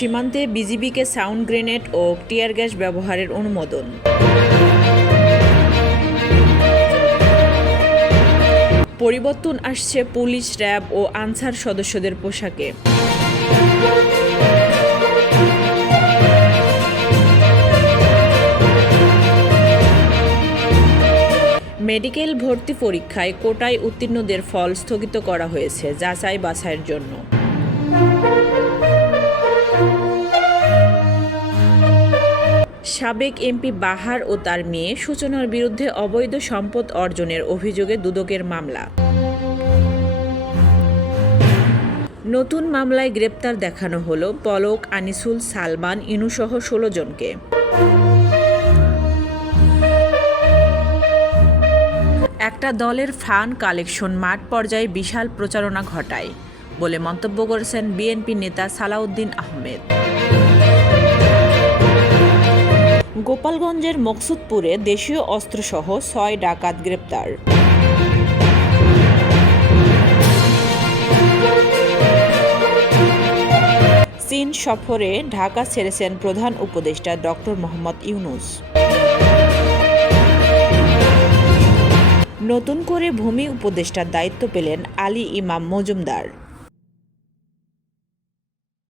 সীমান্তে বিজিবিকে sound grenade ও টিয়ার গ্যাস ব্যবহারের অনুমোদন। পরিবর্তন আসছে পুলিশ, র্যাব ও আনসার সদস্যদের পোশাকে। মেডিকেল ভর্তি পরীক্ষায় কোটায় উত্তীর্ণদের ফল স্থগিত করা হয়েছে যাচাই বাছাইয়ের জন্য। সাবেক এমপি বাহার ও তার মেয়ে সূচনার বিরুদ্ধে অবৈধ সম্পদ অর্জনের অভিযোগে দুদকের মামলা। নতুন মামলায় গ্রেপ্তার দেখানো হলো পলক, আনিসুল, সালমান ইনুসহ ষোলো জনকে। একটা দলের ফান্ড কালেকশন মাঠ পর্যায়ে বিশাল প্রচারণা ঘটায় বলে মন্তব্য করেছেন বিএনপি নেতা সালাউদ্দিন আহমেদ। গোপালগঞ্জের মকসুদপুরে দেশীয় অস্ত্রসহ ছয় ডাকাত গ্রেপ্তার। চীন সফরে ঢাকা ছেড়েছেন প্রধান উপদেষ্টা ডক্টর মোহাম্মদ ইউনুস। নতুন করে ভূমি উপদেষ্টার দায়িত্ব পেলেন আলী ইমাম মজুমদার।